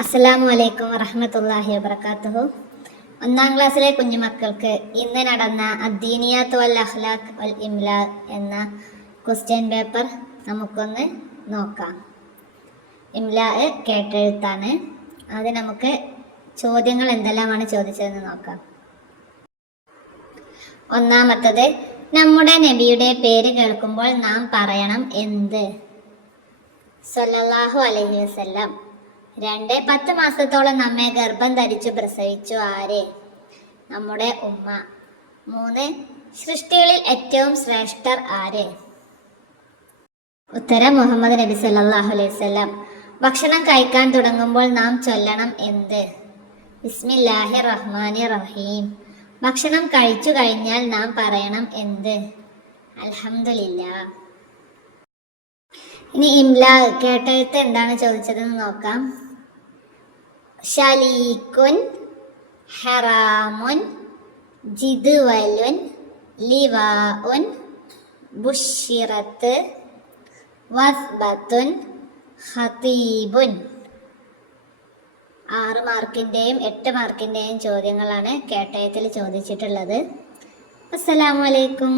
അസ്സലാമു അലൈക്കും വറഹമത്തല്ലാഹി വബർക്കാത്തുഹു ഒന്നാം ക്ലാസ്സിലെ കുഞ്ഞുമക്കൾക്ക് ഇന്ന് നടന്ന അദ്ദീനിയാത്ത് വൽ അഹ്ലാഖ് വൽ ഇംല എന്ന ക്വസ്റ്റ്യൻ പേപ്പർ നമുക്കൊന്ന് നോക്കാം. ഇംല കേട്ടെഴുത്താണ്. അത് നമുക്ക് ചോദ്യങ്ങൾ എന്തെല്ലാമാണ് ചോദിച്ചതെന്ന് നോക്കാം. ഒന്നാമത്തത് നമ്മുടെ നബിയുടെ പേര് കേൾക്കുമ്പോൾ നാം പറയണം എന്ത്? സല്ലല്ലാഹു അലഹി വസല്ലം. രണ്ട് പത്ത് മാസത്തോളം നമ്മെ ഗർഭം ധരിച്ചു പ്രസവിച്ചു ആര്? നമ്മുടെ ഉമ്മ. മൂന്ന് സൃഷ്ടികളിൽ ഏറ്റവും ശ്രേഷ്ഠർ ആര്? ഉത്തരം മുഹമ്മദ് നബി സല്ലാഹു അലൈഹി വസല്ലം. ഭക്ഷണം കഴിക്കാൻ തുടങ്ങുമ്പോൾ നാം ചൊല്ലണം എന്ത്? ബിസ്മില്ലാഹി റഹ്മാനി റഹീം. ഭക്ഷണം കഴിച്ചു കഴിഞ്ഞാൽ നാം പറയണം എന്ത്? അലഹമില്ല ഇനി ഇംല കേട്ടെഴുത്ത് എന്താണ് ചോദിച്ചതെന്ന് നോക്കാം. ഷലീക്കുൻ ഹറാമുൻ ജിദ്വലുൻ ലിവാഉൻ ബുഷിറത്ത് വസ്ബത്തുൻ ഖതീബുൻ. ആറ് മാർക്കിന്റെയും എട്ട് മാർക്കിന്റെയും ചോദ്യങ്ങളാണ് കേട്ടയത്തിൽ ചോദിച്ചിട്ടുള്ളത്. അസ്സലാമു അലൈക്കും.